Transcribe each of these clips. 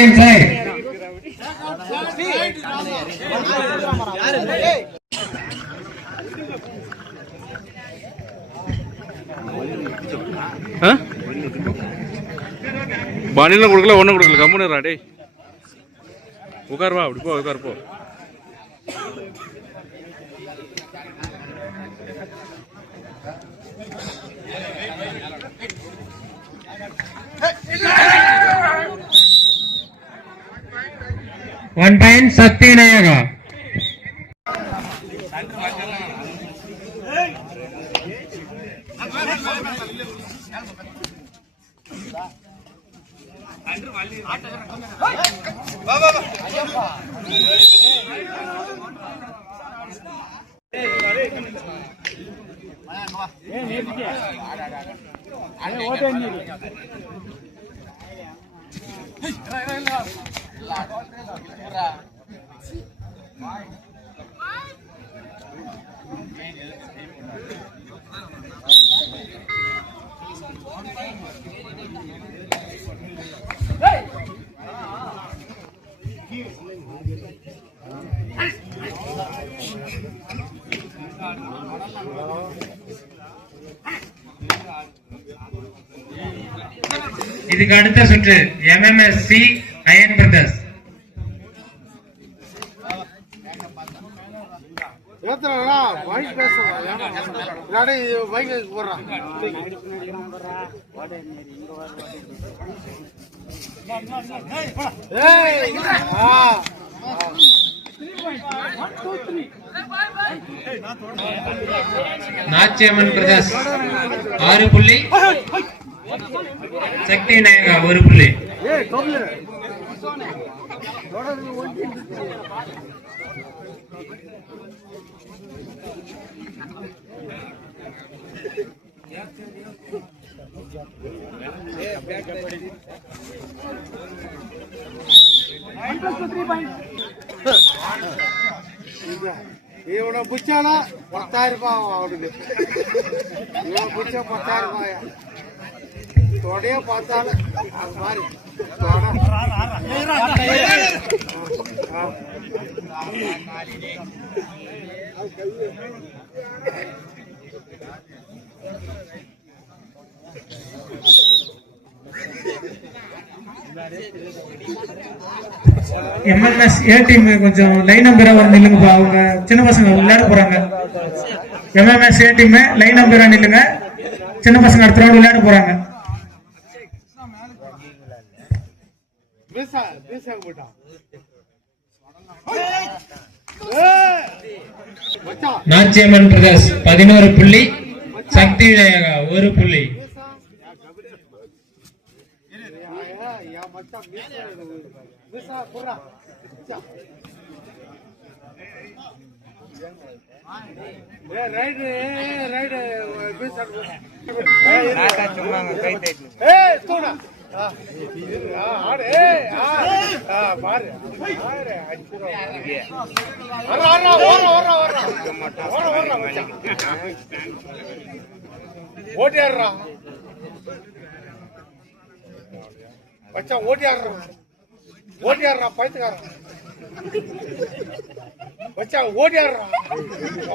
again side. பானில கொடுக்கல ஒன்றும் கொடுக்கல கம்முன்னு டேய் உட்காருவா அப்படி போ உட்காரு போ. One point Sakti Nayaga. இதுக்கு அடுத்த சுற்று MMSC Iron Brothers. Nachiyamman Brothers 6 புள்ளி, சக்தி நாயகா 1 புள்ளி. இவனை புச்சானா 10,000 ரூபாய் அவனுக்கு. இவன் புச்சா 10,000 ரூபாயா தொடைய பார்த்தாலும் அது மாதிரி MMS A டீம் கொஞ்சம் லைன் நம்பரா வர நில்லுங்க. அவங்க சின்ன பசங்க விளையாட போறாங்க. MMS A டீம் லைன் நம்பரா நில்லுங்க. சின்ன பசங்க அடுத்த ரவுண்ட் விளையாட போறாங்க. நாச்சியம்மன் பிரதர்ஸ் 11 புள்ளி, சக்தி நாயகா 1 புள்ளி. ஓட்டியாடுறா பச்சா, ஓட்டியாடுறா ஓட்டியாடுறா பைத்துக்காரன் பச்சா, ஓட்டியாடுறா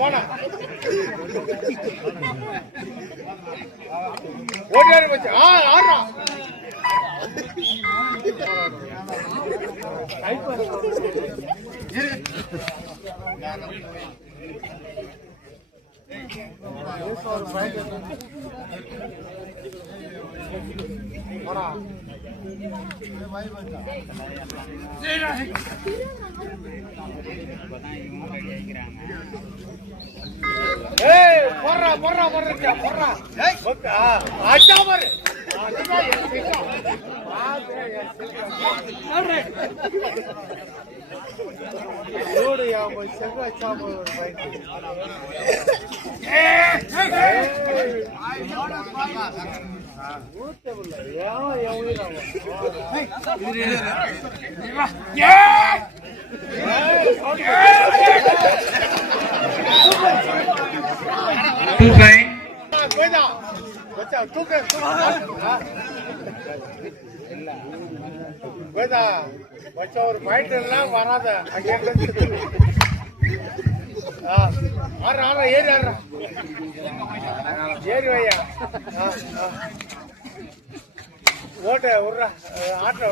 போனா ஓட்டியாடு பச்சா. ஆடுறா போடுறா போடுறா போடுறா போடுறா அச்சா பாரு போய்தா மச்சான் ஒரு பாயிண்ட் எல்லாம் வராத அங்கே ஆறா ஏறி ஆடுறா ஏறி வையா ஓட்ட விட்றா ஆட்ட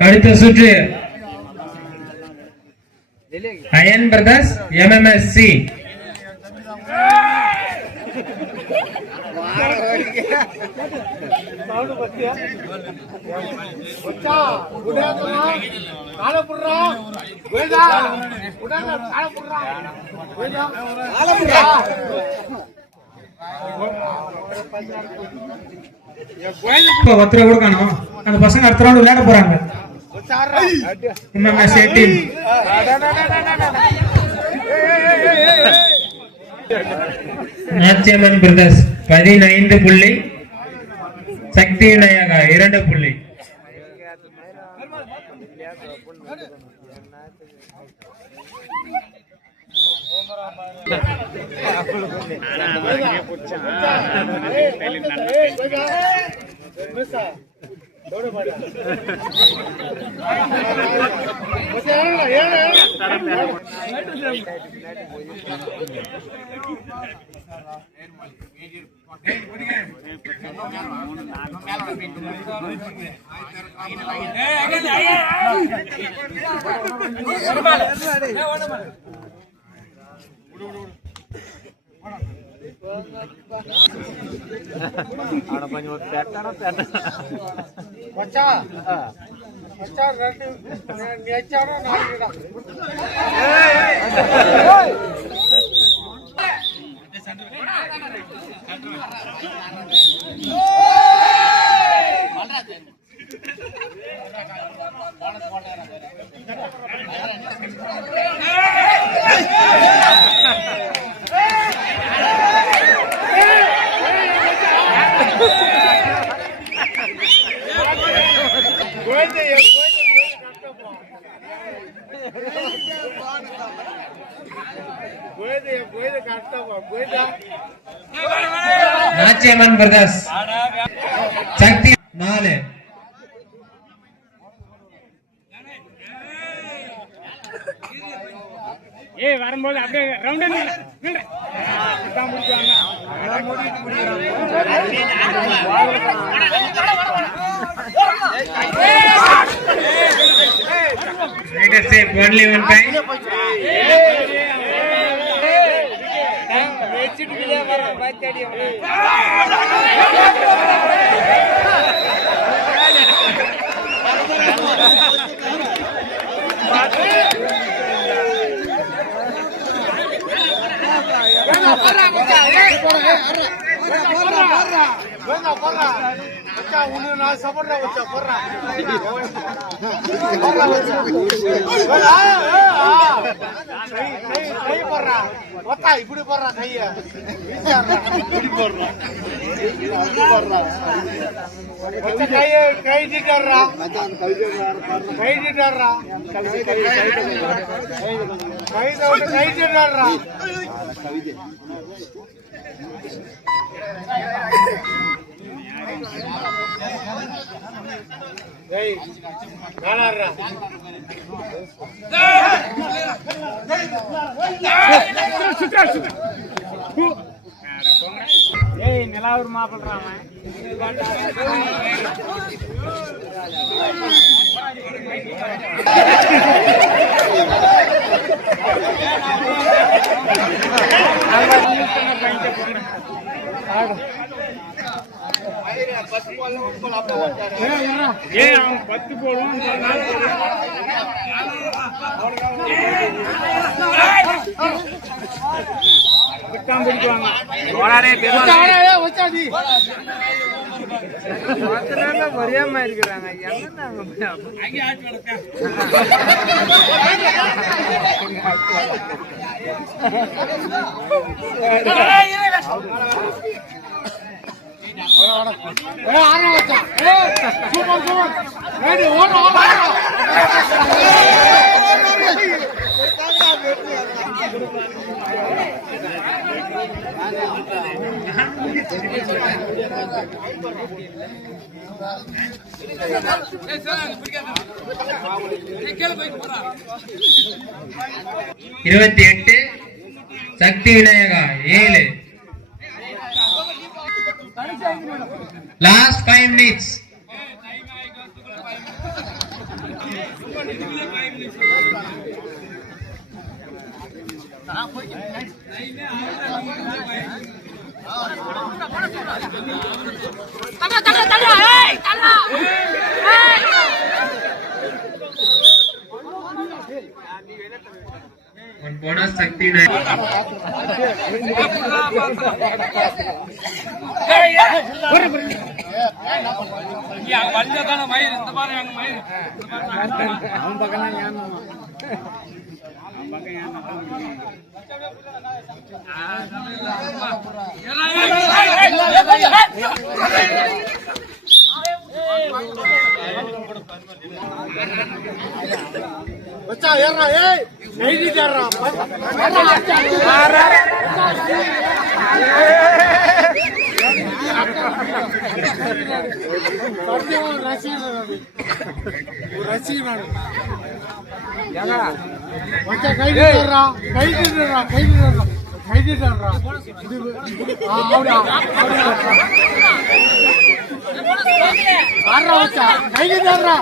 அடுத்த சுற்று அயன் பிரதர்ஸ் MMSC ஒருத்தர கூட காணோம். அந்த பசங்க அடுத்த ரவுண்ட் விளையாட போறாங்க. MMSA டீம் நாச்சியம்மன் பிரதர்ஸ் 15 புள்ளி, சக்தி விநாயகா 2 புள்ளி. நாச்சியம்மன் பிரதர்ஸ் சக்தி 4. வரும்போது அப்படியே ரவுண்ட் only one time. இப்படி போடுறா கைய கை தீட்டாடுறா கை தீட்டாடுறா கை தீட்டாடுறா நிலாவூர் மாப்பிள்றாம அவன் 10 போடுவான் மரியாம இருக்கிறாங்க சூப்பர் சூப்பர் ரெடி ஓட ஓட 28 Shakti Vinayaka 7 last 5 minutes bonus Sakti बच्चा यार ना ए नहीं कर रहा बच्चा कहीं नहीं कर रहा कहीं नहीं कर रहा कहीं नहीं कर रहा कहीं नहीं कर रहा बच्चा कहीं नहीं कर रहा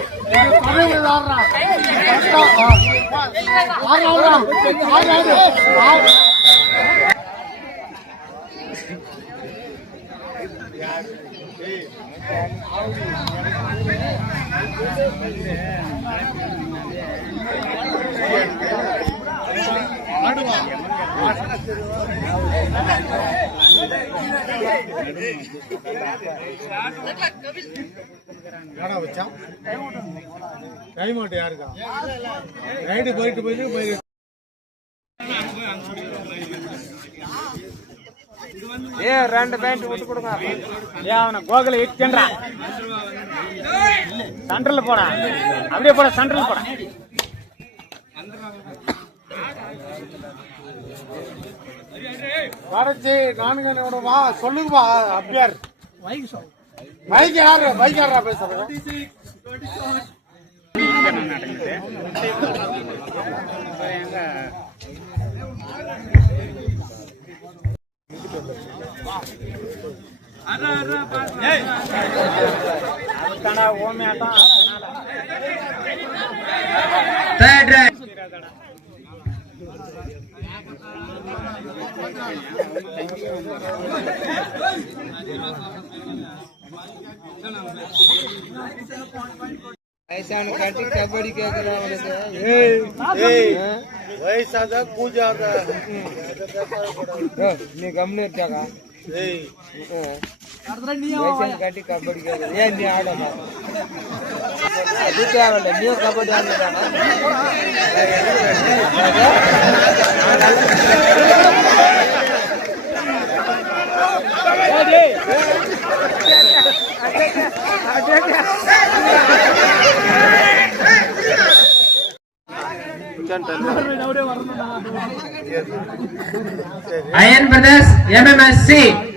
बच्चा टाइम आउट यार का राइट போயிட்டு ஏ ரெண்டு பேண்ட் விட்டு கொடுங்க ஏ அவன கோகுல இக்கன்றா சென்டர்ல போடா அப்படியே போடா சென்டர்ல போடா வரச்சி நானுங்கனோட வா சொல்லுங்க வா அப்பியார் மைக் யாரா பேசுறீங்க third right ऐसा कटी कबड्डी के वैसा पूजा नी गमने जागा कटी कबड्डी के ये नी आडमा అది కావాలంటే నీ కబడ్డీ ఆడలేదా Iron Brothers MMSC